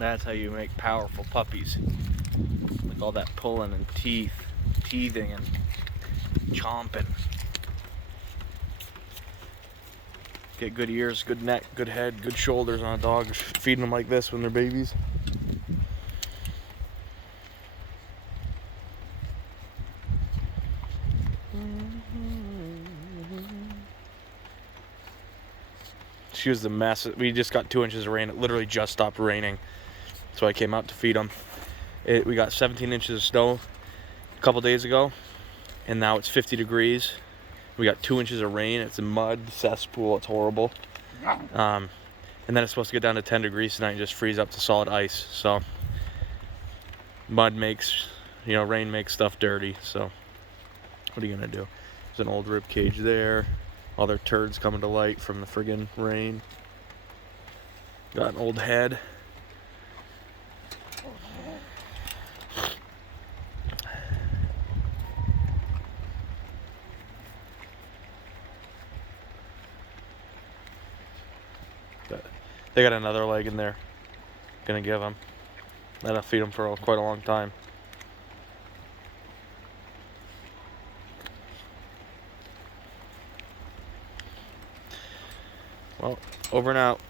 That's how you make powerful puppies. Like all that pulling and teething and chomping. Get good ears, good neck, good head, good shoulders on a dog. Feeding them like this when they're babies. She was the mess. We just got 2 inches of rain. It literally just stopped raining. So I came out to feed them. We got 17 inches of snow a couple days ago, and now it's 50 degrees. We got 2 inches of rain. It's a mud cesspool. It's horrible. And then it's supposed to get down to 10 degrees tonight and just freeze up to solid ice. So mud makes, rain makes stuff dirty. So what are you gonna do? There's an old rib cage there. All their turds coming to light from the friggin' rain. Got an old head. They got another leg in there. Gonna give them. That'll feed them for quite a long time. Well, over and out.